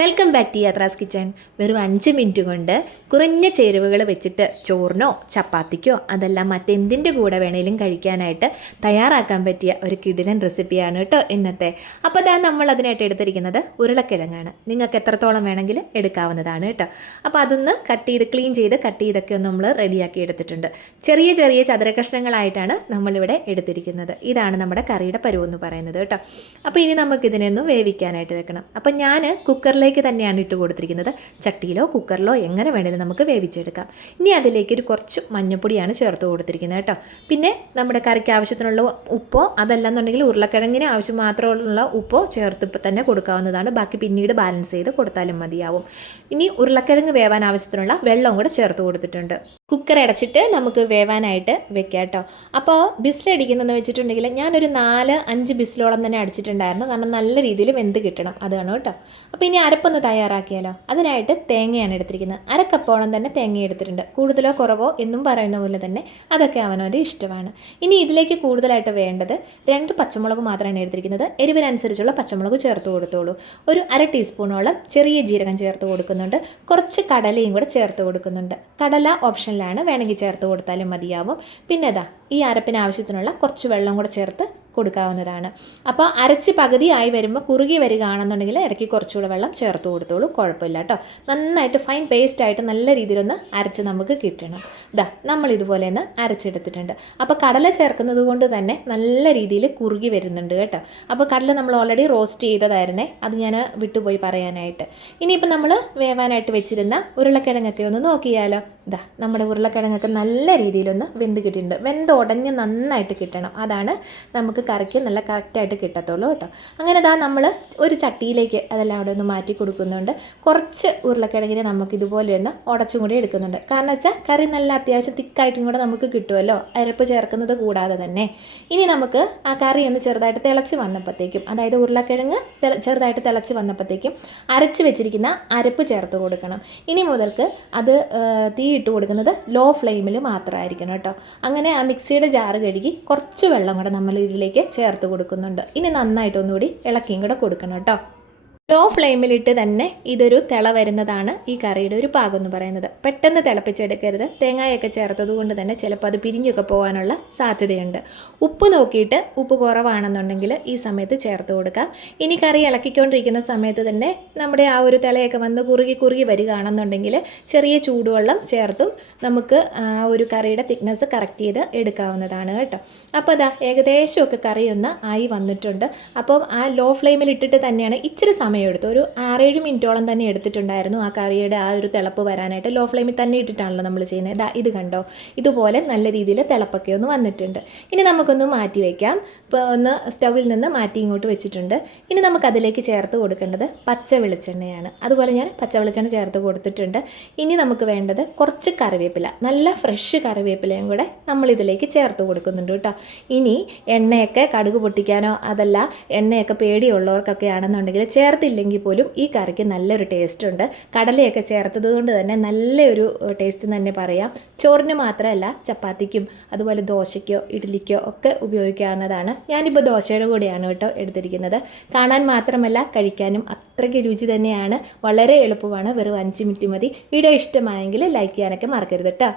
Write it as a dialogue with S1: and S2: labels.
S1: Welcome back to Yathra's kitchen വെറും അഞ്ച് minute കൊണ്ട് കുറഞ്ഞ ചേരുവകൾ വെച്ചിട്ട് ചോറിനോ ചപ്പാത്തിക്കോ അതെല്ലാം മറ്റെന്തിന്റെ കൂടെ വേണേലും കഴിക്കാനായിട്ട് തയ്യാറാക്കാൻ പറ്റിയ ഒരു കിടിലൻ റെസിപ്പിയാണ് കേട്ടോ ഇന്നത്തെ. അപ്പോൾ അതാ നമ്മൾ അതിനായിട്ട് എടുത്തിരിക്കുന്നത് ഉരുളക്കിഴങ്ങാണ്. നിങ്ങൾക്ക് എത്രത്തോളം വേണമെങ്കിൽ എടുക്കാവുന്നതാണ് കേട്ടോ അപ്പോൾ അതൊന്ന് കട്ട് ചെയ്ത് ക്ലീൻ ചെയ്ത് കട്ട് ചെയ്തൊക്കെ ഒന്ന് നമ്മൾ റെഡിയാക്കി എടുത്തിട്ടുണ്ട്. ചെറിയ ചെറിയ ചതുര കഷ്ണങ്ങളായിട്ടാണ് നമ്മളിവിടെ എടുത്തിരിക്കുന്നത്. ഇതാണ് നമ്മുടെ കറിയുടെ പരുവെന്ന് പറയുന്നത് കേട്ടോ അപ്പോൾ ഇനി നമുക്കിതിനെ ഒന്ന് വേവിക്കാനായിട്ട് വെക്കണം. അപ്പോൾ ഞാൻ കുക്കറിലേക്ക് തന്നെയാണ് ഇട്ട് കൊടുത്തിരിക്കുന്നത്. ചട്ടിയിലോ കുക്കറിലോ എങ്ങനെ വേണേലും നമുക്ക് വേവിച്ചെടുക്കാം. ഇനി അതിലേക്ക് ഒരു കുറച്ച് മഞ്ഞൾപ്പൊടിയാണ് ചേർത്ത് കൊടുത്തിരിക്കുന്നത് കേട്ടോ. പിന്നെ നമ്മുടെ കറിക്ക് ആവശ്യത്തിനുള്ള ഉപ്പോ അതല്ലെന്നുണ്ടെങ്കിൽ ഉരുളക്കിഴങ്ങിന് ആവശ്യം മാത്രമുള്ള ഉപ്പോ ചേർത്ത് ഇപ്പം തന്നെ കൊടുക്കാവുന്നതാണ്. ബാക്കി പിന്നീട് ബാലൻസ് ചെയ്ത് കൊടുത്താലും മതിയാവും. ഇനി ഉരുളക്കിഴങ്ങ് വേവാൻ ആവശ്യത്തിനുള്ള വെള്ളം കൂടെ ചേർത്ത് കൊടുത്തിട്ടുണ്ട്. കുക്കർ അടച്ചിട്ട് നമുക്ക് വേവാനായിട്ട് വെക്കാം കേട്ടോ. അപ്പോൾ ബിസിലടിക്കുന്നതെന്ന് വെച്ചിട്ടുണ്ടെങ്കിൽ ഞാനൊരു നാല് അഞ്ച് ബിസിലോളം തന്നെ അടിച്ചിട്ടുണ്ടായിരുന്നു. കാരണം നല്ല രീതിയിൽ വെന്ത് കിട്ടണം. അതാണ് കേട്ടോ. അപ്പോൾ ഇനി അരപ്പൊന്ന് തയ്യാറാക്കിയാലോ? അതിനായിട്ട് തേങ്ങയാണ് എടുത്തിരിക്കുന്നത്. അരക്കപ്പോളം തന്നെ തേങ്ങ എടുത്തിട്ടുണ്ട്. കൂടുതലോ കുറവോ എന്നും പറയുന്ന പോലെ തന്നെ അതൊക്കെ അവനവന്റെ ഇഷ്ടമാണ്. ഇനി ഇതിലേക്ക് കൂടുതലായിട്ട് വേണ്ടത് രണ്ട് പച്ചമുളക് മാത്രമാണ് എടുത്തിരിക്കുന്നത്. എരിവിനനുസരിച്ചുള്ള പച്ചമുളക് ചേർത്ത് കൊടുത്തോളൂ. ഒരു അര ടീസ്പൂണോളം ചെറിയ ജീരകം ചേർത്ത് കൊടുക്കുന്നുണ്ട്. കുറച്ച് കടലയും കൂടെ ചേർത്ത് കൊടുക്കുന്നുണ്ട്. കടല ഓപ്ഷനിലാണ്. വേണമെങ്കിൽ ചേർത്ത് കൊടുത്താലും മതിയാവും. പിന്നെ ഇതാ ഈ അരപ്പിന് ആവശ്യത്തിനുള്ള കുറച്ച് വെള്ളം കൂടെ ചേർത്ത് കൊടുക്കാവുന്നതാണ്. അപ്പോൾ അരച്ച് പകുതിയായി വരുമ്പോൾ കുറുകി വരികയാണെന്നുണ്ടെങ്കിൽ ഇടയ്ക്ക് കുറച്ചുകൂടെ വെള്ളം ചേർത്ത് കൊടുത്തോളൂ. കുഴപ്പമില്ല കേട്ടോ നന്നായിട്ട് ഫൈൻ പേസ്റ്റ് ആയിട്ട് നല്ല രീതിയിലൊന്ന് അരച്ച് നമുക്ക് കിട്ടണം. ഇതാ നമ്മൾ ഇതുപോലെ ഒന്ന് അരച്ചെടുത്തിട്ടുണ്ട്. അപ്പോൾ കടല ചേർക്കുന്നത് കൊണ്ട് തന്നെ നല്ല രീതിയിൽ കുറുകി വരുന്നുണ്ട് കേട്ടോ. അപ്പോൾ കടല നമ്മൾ ഓൾറെഡി റോസ്റ്റ് ചെയ്തതായിരുന്നേ. അത് ഞാൻ വിട്ടുപോയി പറയാനായിട്ട്. ഇനിയിപ്പോൾ നമ്മൾ വേവാനായിട്ട് വെച്ചിരുന്ന ഉരുളക്കിഴങ്ങൊക്കെ ഒന്ന് നോക്കിയാലോ. ഇതാ നമ്മുടെ ഉരുളക്കിഴങ്ങൊക്കെ നല്ല രീതിയിലൊന്ന് വെന്ത് കിട്ടിയിട്ടുണ്ട്. വെന്ത് ഉടഞ്ഞ് നന്നായിട്ട് കിട്ടണം. അതാണ് നമുക്ക് കറിക്ക് നല്ല കറക്റ്റായിട്ട് കിട്ടത്തുള്ളൂ കേട്ടോ. അങ്ങനെ ദാ നമ്മൾ ഒരു ചട്ടിയിലേക്ക് അതെല്ലാം അവിടെ ഒന്ന് മാറ്റി കൊടുക്കുന്നുണ്ട്. കുറച്ച് ഉരുളക്കിഴങ്ങിനെ നമുക്ക് ഇതുപോലെ ഒന്ന് ഉടച്ചും കൂടി എടുക്കുന്നുണ്ട്. കാരണം വെച്ചാൽ കറി നല്ല അത്യാവശ്യം തിക്കായിട്ടും കൂടെ നമുക്ക് കിട്ടുമല്ലോ അരപ്പ് ചേർക്കുന്നത് കൂടാതെ തന്നെ. ഇനി നമുക്ക് ആ കറി ഒന്ന് ചെറുതായിട്ട് തിളച്ച് വന്നപ്പോഴത്തേക്കും അതായത് ഉരുളക്കിഴങ്ങ് ചെറുതായിട്ട് തിളച്ച് വന്നപ്പോഴത്തേക്കും അരച്ച് വെച്ചിരിക്കുന്ന അരപ്പ് ചേർത്ത് കൊടുക്കണം. ഇനി മുതൽക്ക് അത് തീ ഇട്ട് കൊടുക്കുന്നത് ലോ ഫ്ലെയിമിൽ മാത്രമായിരിക്കണം കേട്ടോ. അങ്ങനെ ആ മിക്സിയുടെ ജാറ് കഴുകി കുറച്ച് വെള്ളം കൂടെ നമ്മൾ ഇതിലേക്ക് ചേർത്ത് കൊടുക്കുന്നുണ്ട്. ഇനി നന്നായിട്ടൊന്നുകൂടി ഇളക്കിയും കൂടെ കൊടുക്കണം കേട്ടോ. ലോ ഫ്ലെയിമിലിട്ട് തന്നെ ഇതൊരു തിള വരുന്നതാണ് ഈ കറിയുടെ ഒരു പാകം എന്ന് പറയുന്നത്. പെട്ടെന്ന് തിളപ്പിച്ചെടുക്കരുത്. തേങ്ങയൊക്കെ ചേർത്തത് കൊണ്ട് തന്നെ ചിലപ്പോൾ അത് പിരിഞ്ഞൊക്കെ പോകാനുള്ള സാധ്യതയുണ്ട്. ഉപ്പ് നോക്കിയിട്ട് ഉപ്പ് കുറവാണെന്നുണ്ടെങ്കിൽ ഈ സമയത്ത് ചേർത്ത് കൊടുക്കാം. ഇനി കറി ഇളക്കിക്കൊണ്ടിരിക്കുന്ന സമയത്ത് തന്നെ നമ്മുടെ ആ ഒരു തിളയൊക്കെ വന്ന് കുറുകി കുറുകി വരികയാണെന്നുണ്ടെങ്കിൽ ചെറിയ ചൂടുവെള്ളം ചേർത്തും നമുക്ക് ആ ഒരു കറിയുടെ തിക്നെസ് കറക്റ്റ് ചെയ്ത് എടുക്കാവുന്നതാണ് കേട്ടോ. അപ്പോൾ അതാ ഏകദേശമൊക്കെ കറിയൊന്ന് ആയി വന്നിട്ടുണ്ട്. അപ്പം ആ ലോ ഫ്ലെയിമിൽ ഇട്ടിട്ട് തന്നെയാണ് ഇച്ചിരി സമയം എടുത്തു ഒരു ആറേഴ് മിനിറ്റോളം തന്നെ എടുത്തിട്ടുണ്ടായിരുന്നു ആ കറിയുടെ ആ ഒരു തിളപ്പ് വരാനായിട്ട്. ലോ ഫ്ലെയിമിൽ തന്നെ ഇട്ടിട്ടാണല്ലോ നമ്മൾ ചെയ്യുന്നത്. ഇതാ ഇത് കണ്ടോ? ഇതുപോലെ നല്ല രീതിയിൽ തിളപ്പൊക്കെ ഒന്ന് വന്നിട്ടുണ്ട്. ഇനി നമുക്കൊന്ന് മാറ്റി വയ്ക്കാം ഇപ്പോൾ ഒന്ന് സ്റ്റൗവിൽ നിന്ന് മാറ്റി ഇങ്ങോട്ട് വെച്ചിട്ടുണ്ട്. ഇനി നമുക്കതിലേക്ക് ചേർത്ത് കൊടുക്കേണ്ടത് പച്ച വെളിച്ചെണ്ണയാണ്. അതുപോലെ ഞാൻ പച്ച വെളിച്ചെണ്ണ ചേർത്ത് കൊടുത്തിട്ടുണ്ട്. ഇനി നമുക്ക് വേണ്ടത് കുറച്ച് കറിവേപ്പില. നല്ല ഫ്രഷ് കറിവേപ്പിലയും കൂടെ നമ്മൾ ഇതിലേക്ക് ചേർത്ത് കൊടുക്കുന്നുണ്ട് കേട്ടോ. ഇനി എണ്ണയൊക്കെ കടുക് പൊട്ടിക്കാനോ അതല്ല എണ്ണയൊക്കെ പേടിയുള്ളവർക്കൊക്കെ ആണെന്നുണ്ടെങ്കിൽ ചേർത്തില്ലെങ്കിൽ പോലും ഈ കറിക്ക് നല്ലൊരു ടേസ്റ്റ് ഉണ്ട്. കടലയൊക്കെ ചേർത്തത് കൊണ്ട് തന്നെ നല്ലൊരു ടേസ്റ്റ് തന്നെ പറയാം. ചോറിന് മാത്രമല്ല ചപ്പാത്തിക്കും അതുപോലെ ദോശയ്ക്കോ ഇഡ്ഡലിക്കോ ഒക്കെ ഉപയോഗിക്കാവുന്നതാണ്. ഞാനിപ്പോൾ ദോശയുടെ കൂടെയാണ് കേട്ടോ എടുത്തിരിക്കുന്നത്. കാണാൻ മാത്രമല്ല കഴിക്കാനും അത്രയ്ക്ക് രുചി തന്നെയാണ്. വളരെ എളുപ്പമാണ്. വെറും അഞ്ച് മിനിറ്റ് മതി. വീഡിയോ ഇഷ്ടമായെങ്കിൽ ലൈക്ക് ചെയ്യാനൊക്കെ മറക്കരുത് കേട്ടോ.